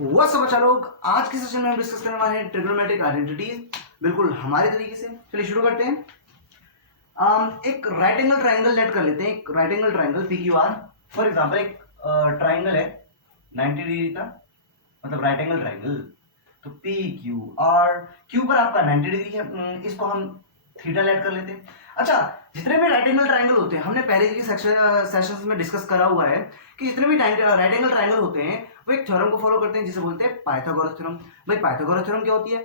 वो समाचार लोग आज के सेशन में हम डिस्कस करने वाले हैं ट्रिग्नोमेट्रिक आइडेंटिटीज, बिल्कुल हमारे तरीके से। चलिए शुरू करते हैं। एक राइट एंगल ट्राइंगल लेट कर लेते हैं, एक right angle triangle P Q R. For example एक ट्राइंगल है 90 डिग्री का, मतलब राइट एंगल ट्राइंगल। तो पी क्यू आर, क्यू पर आपका 90 डिग्री है, इसको हम थीटा लेट कर लेते हैं। अच्छा, जितने भी राइट एंगल ट्राइंगल होते हैं, हमने पहले के सेशंस में डिस्कस करा हुआ है कि जितने भी राइट एंगल ट्राइंगल होते हैं वो एक थ्योरम को फॉलो करते हैं जिसे बोलते हैं पाइथागोरस थ्योरम। भाई पाइथागोरस थ्योरम क्या होती है?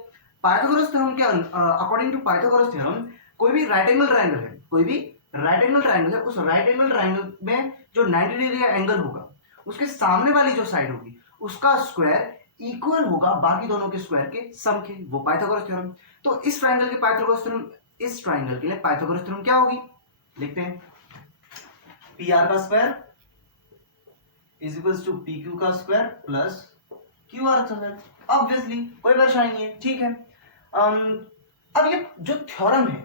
पाइथागोरस थ्योरम के अकॉर्डिंग टू पाइथागोरस थ्योरम, कोई भी राइट एंगल ट्राइंगल है, कोई भी राइट एंगल ट्राइंगल है, उस राइट एंगल ट्राइंगल में जो 90 डिग्री का एंगल होगा, उसके सामने वाली जो साइड होगी उसका स्क्वायर इक्वल होगा बाकी दोनों के स्क्वायर के सम के, वो पाइथागोरस थ्योरम। तो इस ट्राइंगल के पाइथागोरस थ्योरम, इस ट्राइंगल के लिए पाइथागोरस थ्योरम क्या होगी? लिखते हैं, पी आर का square is equals to P Q का स्क्वायर प्लस क्यू आर का स्क्वायर। ऑब्वियसली कोई परेशानी नहीं है, ठीक है। अब ये जो थ्योरम है,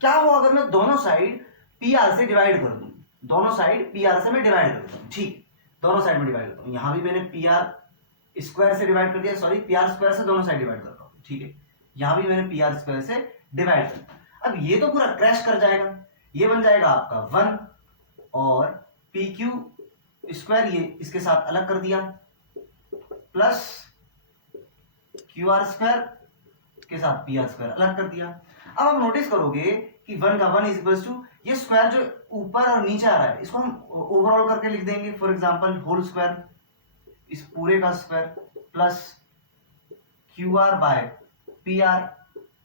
क्या हो अगर मैं दोनों साइड पी आर से डिवाइड कर दूं, दोनों साइड पी आर से मैं डिवाइड कर दूं, ठीक, दोनों साइड में डिवाइड करता हूं। यहां भी मैंने पी आर स्क्वायर से डिवाइड कर दिया, सॉरी पी आर स्क्वायर से दोनों साइड डिवाइड करता हूं, ठीक है। यहां भी मैंने पी आर स्क्वायर से डिवाइड कर। अब ये तो पूरा क्रैश कर जाएगा, ये बन जाएगा आपका 1 और पी क्यू स्क्वायर ये इसके साथ अलग कर दिया प्लस क्यू आर स्क्वायर के साथ पी आर स्क्वायर अलग कर दिया। अब आप नोटिस करोगे कि 1 का 1 इज इक्वल्स टू ये स्क्वायर जो ऊपर और नीचे आ रहा है इसको हम ओवरऑल करके लिख देंगे। फॉर एग्जांपल होल स्क्वायर, इस पूरे का square plus Q are bye P are,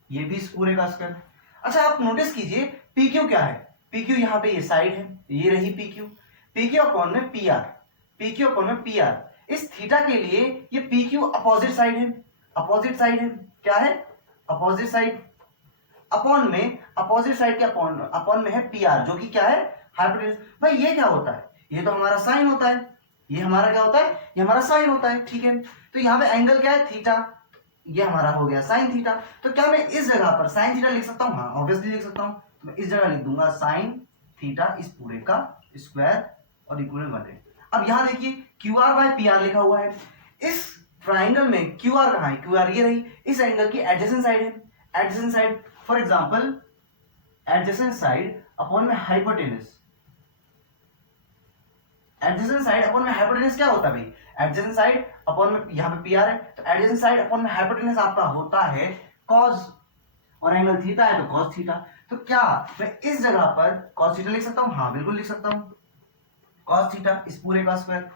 ये भी इस पूरे का स्क्वायर। अच्छा आप नोटिस कीजिए पी क्यू क्या है, पी क्यू यहाँ पे ये साइड है, ये रही P Q, P Q upon में P R, P Q upon में पी आर। इस थीटा के लिए ये पी क्यू अपोजिट साइड है, अपोजिट साइड है, क्या है? Opposite side. अपॉन में, अपोजिट साइड के अपॉन में है पी आर, जो कि क्या है? हाइपोटेन्यूज। भाई ये क्या होता है? ये तो हमारा साइन होता है, ये हमारा क्या होता है? ये हमारा साइन होता है, ठीक है। तो यहाँ पे एंगल क्या है? थीटा, ये हमारा हो गया साइन थीटा। तो क्या मैं इस जगह पर साइन थीटा लिख सकता हूँ? हाँ ऑब्वियसली लिख सकता हूँ। तो मैं इस जगह लिख दूंगा साइन थीटा इस पूरे का स्क्वायर और इक्वल 1 है। अब यहाँ देखिए Q R bye P are लिखा हुआ है, इस ट्राइंगल में क्यू आर कहाँ है? क्यू आर ये रही, इस एंगल की एडजेसेंट साइड है, adjacent side. For example adjacent side upon में हाइपोटेनस, एडजेसेंट साइड अपॉन में हाइपोटेनस क्या होता है भाई? एडजेसेंट साइड अपॉन में, यहाँ पे पी आर है, तो एडजेसेंट साइड अपॉन में हाइपोटेनस आपका होता है कॉस, और एंगल थीटा है तो कॉस थीटा। तो क्या मैं इस जगह पर कॉस थीटा लिख सकता हूँ? हाँ बिल्कुल लिख सकता हूँ, कॉस थीटा इस पूरे का स्क्वायर।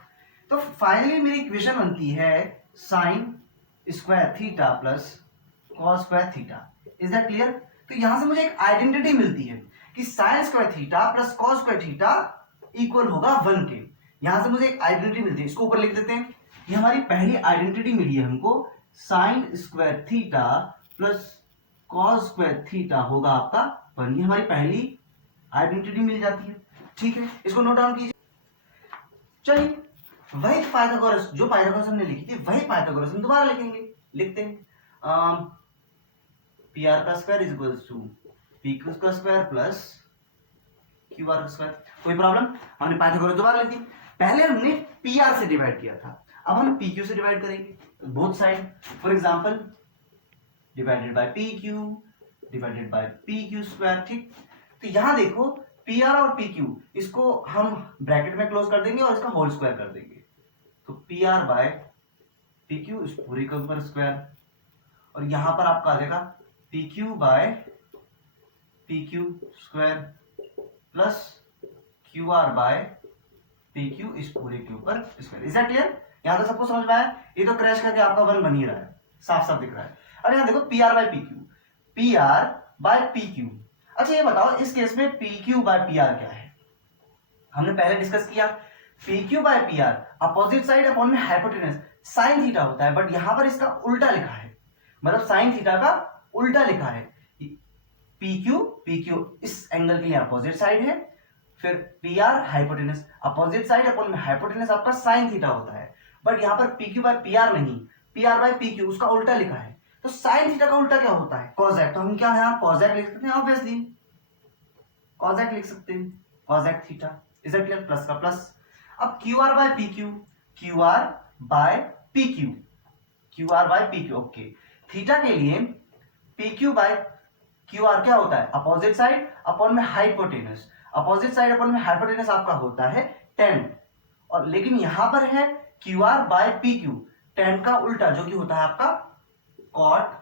तो फाइनली मेरी इक्वेशन बनती है sine square theta plus cos square theta. Is that clear? तो यहां से मुझे एक आइडेंटिटी मिलती है कि sine square theta plus cos square theta equal होगा 1 के। यहां से मुझे एक आइडेंटिटी मिलती है, इसको ऊपर लिख देते हैं। ये हमारी पहली आइडेंटिटी मिली है हमको, sine square theta plus cos square theta होगा आपका 1। ये हमारी पहली आइडेंटिटी मिल जाती है, ठीक है। इसको नोट डाउन कीजिए। चलिए वही पाइथागोरस, जो पाइथागोरस हमने लिखी थी वही पाइथागोरस हम दोबारा लिखेंगे। लिखते हैं पी आर का square is equals to P Q का स्क्वायर प्लस क्यू आर का स्क्वायर। कोई प्रॉब्लम? हमने पाइथागोरस दोबारा लिखी, पहले हमने पी आर से डिवाइड किया था, अब हम पी क्यू से डिवाइड करेंगे both side. For example divided by P Q divided by P Q square, ठीक। तो यहां देखो पी आर और पी क्यू, इसको हम ब्रैकेट में क्लोज कर देंगे और इसका होल स्क्वायर कर देंगे। तो P R by P Q इस पूरे के ऊपर स्क्वायर, और यहां पर आपका आ जाएगा P Q by P Q square plus Q are by P Q इस पूरे के ऊपर स्क्वायर। Is that clear? यहां तक सबको समझ में आया? ये तो क्रैश करके आपका 1 बन ही रहा है, साफ साफ दिख रहा है। अब यहां देखो P R by P Q, P R by P Q. अच्छा ये बताओ इस केस में P Q by P R क्या है? हमने पहले डिस्कस किया P Q by P are opposite side upon में हाइपोटेनस साइन थीटा होता है, बट यहां पर इसका उल्टा लिखा है, मतलब साइन थीटा का उल्टा लिखा है। पी क्यू इस एंगल के लिए अपोजिट साइड है, फिर P R hypotenuse, opposite side upon में हाइपोटेनस आपका साइन थीटा होता है, बट यहां पर P Q by P R नहीं, P R by P Q उसका उल्टा लिखा है। तो साइन थीटा का उल्टा क्या होता है? कॉजेक। तो हम क्या है कॉजेक लिख सकते हैं, ऑब्वियसली कॉजेक लिख सकते हैं, cosec theta. Is that clear? Plus का प्लस। अब Q are by P Q, Q are by P Q, Q are by P Q. Okay, theta के लिए P Q by Q R क्या होता है, अपोजिट साइड अपॉन में hypotenuse. Opposite side upon में hypotenuse आपका होता है 10, और लेकिन यहां पर है क्यू आर बाय पी क्यू, 10 का उल्टा जो कि होता है आपका कॉट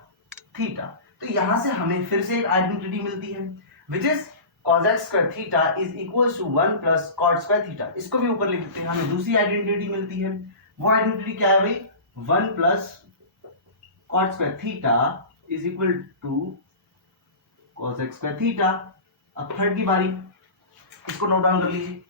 थीटा। तो यहां से हमें फिर से एक आइडेंटिटी मिलती है which is cos x square theta is equal to 1 plus cot square theta. इसको भी ऊपर लिख देते हैं, हमें दूसरी आइडेंटिटी मिलती है। वो आइडेंटिटी क्या है भाई, 1 plus cot square theta is equal to cos x square theta. अब थर्ड की बारी, इसको नोट डाउन कर लीजिए।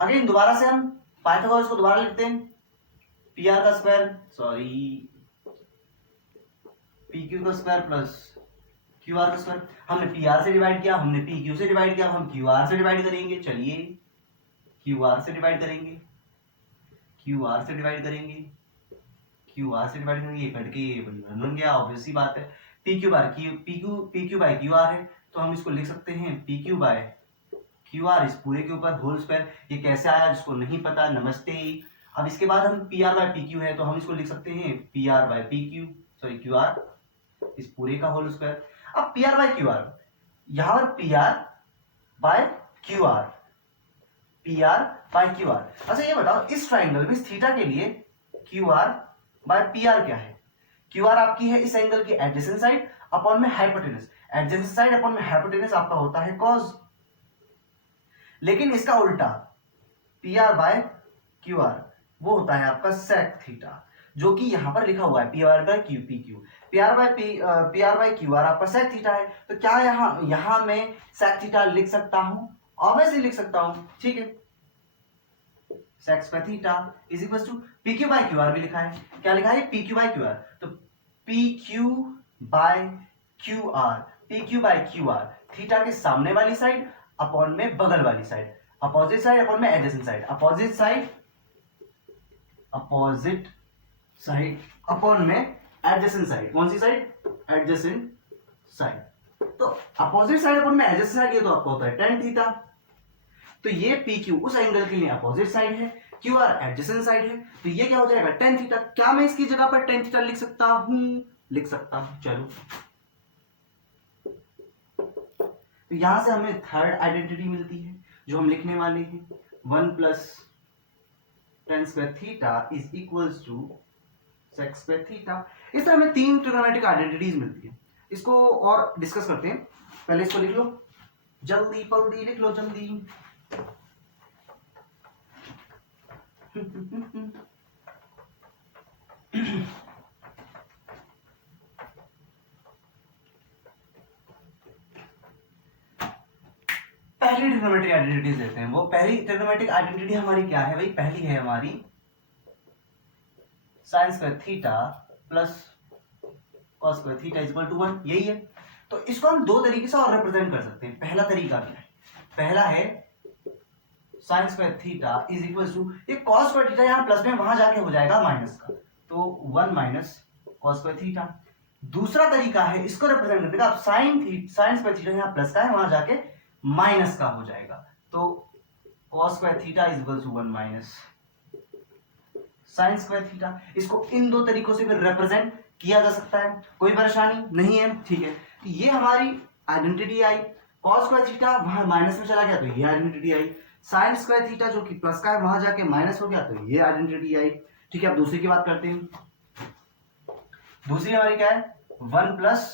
अगेन दोबारा से हम पाइथागोरस को दोबारा लिखते हैं, पी आर का स्क्वायर सॉरी पी क्यू का स्क्वायर प्लस क्यू आर का स्क्वायर। हमने पी आर से डिवाइड किया, हमने पी क्यू से डिवाइड किया, हम क्यू आर से डिवाइड करेंगे। चलिए क्यू आर से डिवाइड करेंगे, क्यू आर से डिवाइड करेंगे, क्यू आर से डिवाइड करेंगे, ये कट के ये बन गया, ऑब्वियस सी बात है। P Q by Q R है, तो हम इसको लिख सकते हैं P Q by Q R इस पूरे के ऊपर होल स्क्वायर। ये कैसे आया जिसको नहीं पता, नमस्ते। अब इसके बाद हम P R by P Q है, तो हम इसको लिख सकते हैं P R by P Q, sorry Q R इस पूरे का होल स्क्वायर। अब P R by Q R, यहां पर P R by Q R, P R by Q R. अच्छा ये बताओ, इस ट्राइंगल में थीटा के लिए Q are bye P R क्या है? क्यू आर आपकी है इस एंगल की एडजेसेंट साइड अपॉन में हाइपोटेनस। एडजेसेंट साइड अपॉन में हाइपोटेनस आपका होता है कॉस, लेकिन इसका उल्टा P R by Q R वो होता है आपका सेक थीटा, जो कि यहां पर लिखा हुआ है P R by Q P Q. P R by Q R आपका सेक थीटा है, तो क्या यहां मैं सेक थीटा लिख सकता हूं? ऑब्वियसली लिख सकता हूं, ठीक है। Sec square theta is equal to P Q by Q R भी लिखा है। क्या लिखा है? P Q by Q R. तो P Q by Q R, P Q by Q R, theta के सामने वाली साइड अपॉन में बगल वाली साइड, अपोजिट साइड अपॉन में adjacent side, opposite side upon में एडजेसेंट साइड। कौन सी साइड? Adjacent side. तो अपोजिट साइड अपॉन में एडजेसेंट साइड, ये तो आपका होता है tan थीटा। तो ये पी क्यू उस एंगल के लिए अपोजिट साइड है, क्यू आर एडजेसेंट साइड है, तो ये क्या हो जाएगा? tan theta. क्या मैं इसकी जगह पर tan थीटा लिख सकता हूं? लिख सकता हूं। चलो, तो यहां से हमें थर्ड आइडेंटिटी मिलती है जो हम लिखने वाले हैं, 1 plus tan square theta is equals to sec square theta. इस तरह हमें 3 ट्रिग्नोमेट्रिक आइडेंटिटीज मिलती है। इसको और डिस्कस करते हैं। पहले इसको लिख लो, जल्दी जल्दी लिख लो, जल्दी। पहली ट्रिग्नोमेट्रिक आइडेंटिटीज लेते हैं। वो पहली ट्रिग्नोमेट्रिक आइडेंटिटी हमारी क्या है भाई? पहली है हमारी sin square theta plus cos square theta is equal to 1, यही है। तो इसको हम दो तरीके से और रिप्रेजेंट कर सकते हैं। पहला तरीका क्या है? पहला है sin square theta is equal to, ये cos स्क्वायर थीटा यहां प्लस में, वहां जाके हो जाएगा माइनस का, तो 1 माइनस cos स्क्वायर थीटा। दूसरा तरीका है इसको रिप्रेजेंट करने का, sin स्क्वायर थीटा यहां प्लस का है, वहां जाके माइनस का हो जाएगा, तो cos square theta is equal to 1 minus sin square theta. इसको इन दो तरीकों से फिर रिप्रेजेंट किया जा सकता है, कोई परेशानी नहीं है, ठीक है। तो ये हमारी आइडेंटिटी आई। cos स्क्वायर थीटा वहां माइनस में चला गया, तो ये आइडेंटिटी आई। sin स्क्वायर थीटा जो कि प्लस का है, वहां जाके माइनस हो गया, तो ये आइडेंटिटी आई, ठीक है। अब दूसरी की बात करते हैं। दूसरी हमारी क्या है? 1 plus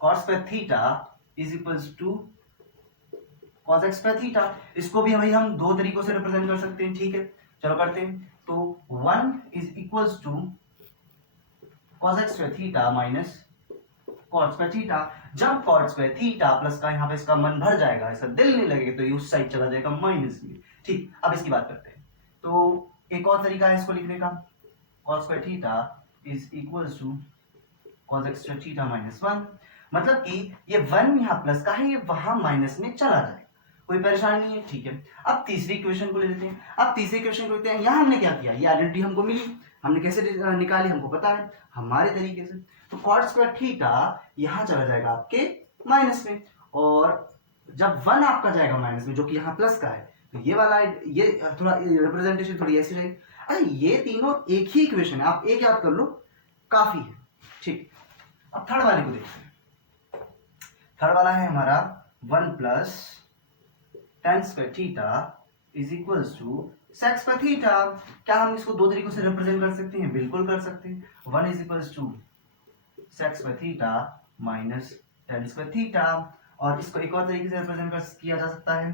cos square theta is equals to cos x square theta. इसको भी हम दो तरीकों से रिप्रेजेंट कर सकते हैं, ठीक है। चलो करते हैं। तो 1 is equals to cos x square theta minus cot square theta. जब cot स्क्वायर थीटा प्लस का यहाँ पे इसका मन भर जाएगा, इसका दिल नहीं लगेगा, तो ये उस साइड चला जाएगा माइनस में, ठीक। अब इसकी बात करते हैं। तो एक और तरीका है इसको लिखने का, cos square theta is equals to cos x square theta minus 1। मतलब कि ये 1 यहाँ प्लस का है, ये वहां माइनस में चला जाएगा, कोई परेशानी नहीं है, ठीक है। अब तीसरी इक्वेशन को ले लेते हैं। अब तीसरी इक्वेशन को लेते हैं। यहां हमने क्या किया? ये आइडेंटिटी हमको मिली, हमने कैसे निकाली हमको पता है, हमारे तरीके से। तो कॉट स्क्वायर थीटा यहाँ चला जाएगा आपके माइनस में, और जब 1 आपका जाएगा माइनस में जो कि यहाँ प्लस का है, तो ये वाला ये थोड़ा रिप्रेजेंटेशन थोड़ी ऐसी रहेगी। अच्छा, ये तीनों एक ही इक्वेशन है, आप एक याद कर लो काफी है, ठीक। अब थर्ड वाले को देखते हैं। थर्ड वाला है हमारा 1 plus tan square theta is equals to sec square theta. क्या हम इसको दो तरीकों से रिप्रेजेंट कर सकते हैं? बिल्कुल कर सकते हैं। 1 is equals to sec square theta minus tan square theta, और इसको एक और तरीके से रिप्रेजेंट किया जा सकता है,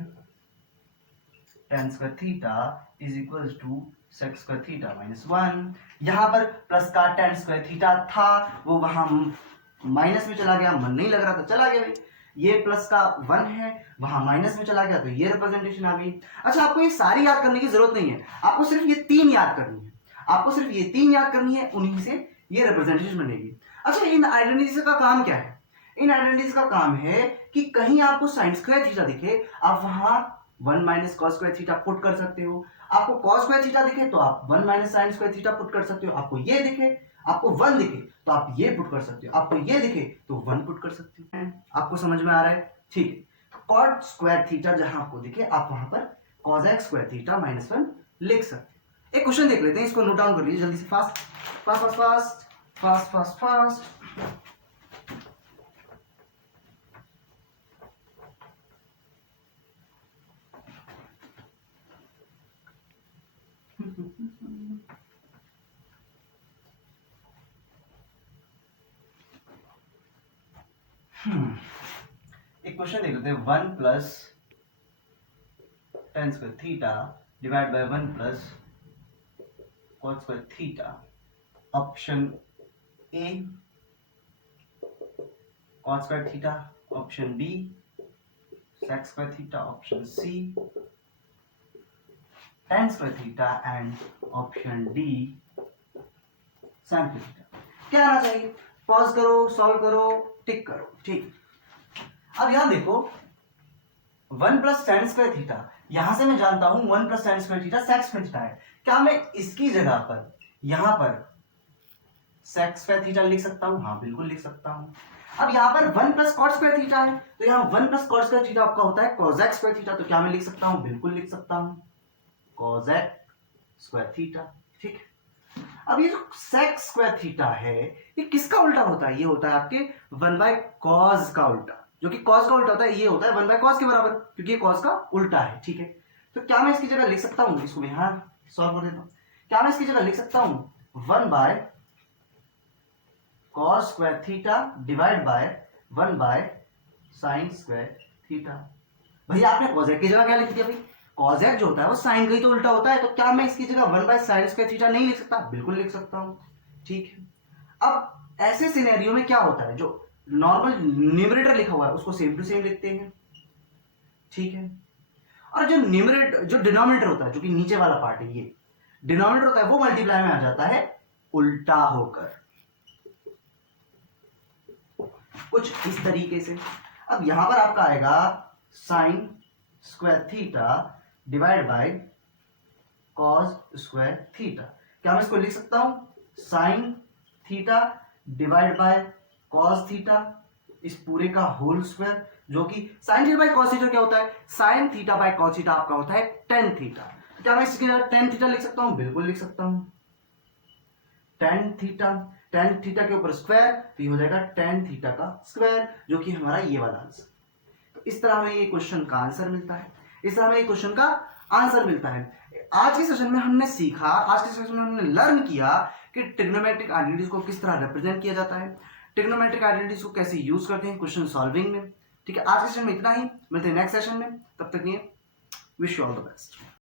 tan square theta is equals to sec square theta minus 1। यहाँ पर प्लस का tan स्क्वायर थीटा था, वो वहां माइनस में चला गया, मन नहीं लग रहा था, चला गया भाई। ये प्लस का 1 है, वहां माइनस में चला गया, तो ये रिप्रेजेंटेशन आ गई। अच्छा, आपको ये सारी याद करने की जरूरत नहीं है, आपको सिर्फ ये 3 याद करनी है, आपको सिर्फ ये 3 याद करनी है, उन्हीं से ये रिप्रेजेंटेशन बनेगी। अच्छा, इन आइडेंटिटीज का काम क्या है? इन आइडेंटिटीज का काम है कि कहीं आपको साइन स्क्वायर थीटा दिखे, आप वहां 1 minus cos square theta put कर सकते हो। आपको कॉस स्क्वायर थीटा दिखे तो आप 1 minus sine square theta put कर सकते हो। आपको ये दिखे, आपको 1 दिखे तो आप ये पुट कर सकते हो, आपको ये दिखे तो 1 पुट कर सकते हो। आपको समझ में आ रहा है? ठीक है। कॉट स्क्वायर थीटा जहां आपको दिखे, आप वहां पर कॉसेक स्क्वायर थीटा माइनस 1 लिख सकते हो। एक क्वेश्चन देख लेते हैं, इसको नोट डाउन कर लीजिए जल्दी से, fast fast fast fast fast fast fast. एक क्वेश्चन देख लेते हैं। 1 plus tan square theta divide by 1 plus cos square theta. Option A cos square theta, option B sec square theta, option C tan square theta, and option D sin theta. क्या आना चाहिए? Pause करो, solve करो, टिक करो, ठीक। अब यहां देखो 1 प्लस tan स्क्वायर थीटा, यहां से मैं जानता हूं 1 plus tan square theta sec square theta है। क्या मैं इसकी जगह पर यहां पर sec स्क्वायर थीटा लिख सकता हूं? हाँ, बिल्कुल लिख सकता हूं। अब यहां पर 1 प्लस cot स्क्वायर थीटा है, तो यहां 1 प्लस cot स्क्वायर थीटा आपका होता है cosec स्क्वायर थीटा, तो क्या मैं लिख सकता हूं? बिल्कुल लिख सकता हूं, cosec स्क्वायर थीटा, ठीक। अब ये जो sec स्क्वायर थीटा है, ये किसका उल्टा होता है? ये होता है आपके 1 बाय cos का उल्टा, जो कि cos का उल्टा होता है, ये होता है 1 बाय cos के बराबर, क्योंकि ये cos का उल्टा है, ठीक है। तो क्या मैं इसकी जगह लिख सकता हूं, इसको मैं यहां सॉल्व कर देता हूं, क्या मैं इसकी जगह लिख सकता हूं 1 by cos square theta divide by 1 by sin square theta. भैया आपने cosec की जगह क्या लिख दिया भाई? cosec जो होता है वो sin का ही तो उल्टा होता है, तो क्या मैं इसकी जगह 1 बाय sin स्क्वायर थीटा नहीं लिख सकता? बिल्कुल लिख सकता हूं, ठीक है। अब ऐसे सिनेरियो में क्या होता है, जो नॉर्मल न्यूमरेटर लिखा हुआ है उसको सेम टू सेम लिखते हैं, ठीक है। और जो न्यूमरेटर, जो डिनोमिनेटर होता है, जो कि नीचे वाला पार्ट है, ये डिनोमिनेटर होता है, वो मल्टीप्लाई में आ जाता है उल्टा होकर, कुछ इस तरीके से। अब यहां पर आपका आएगा sine square theta divide by cos square theta. क्या मैं इसको लिख सकता हूं sine theta divide by cos theta, इस पूरे का होल स्क्वायर, जो कि sine theta by cos theta क्या होता है? Sine theta by cos theta आपका होता है टेन थीटा। क्या मैं इसकी जगह टेन थीटा लिख सकता हूं? बिल्कुल लिख सकता हूं, टेन थीटा के ऊपर स्क्वायर, तो ये हो जाएगा टेन थीटा का स्क्वायर, जो कि हमारा ये वाला आंसर। तो इस तरह हमें ये क्वेश्चन का आंसर मिलता है, इस तरह हमें ये क्वेश्चन का आंसर मिलता है। आज के सेशन में हमने सीखा, आज के सेशन में हमने लर्न किया कि ट्रिग्नोमेट्रिक आइडेंटिटीज को किस तरह रिप्रेजेंट किया जाता है, ट्रिग्नोमेट्रिक आइडेंटिटीज को कैसे यूज करते हैं क्वेश्चन सॉल्विंग में, ठीक है। आज के सेशन में इतना ही, मिलते हैं नेक्स्ट सेशन में, तब तक के लिए wish you all the best.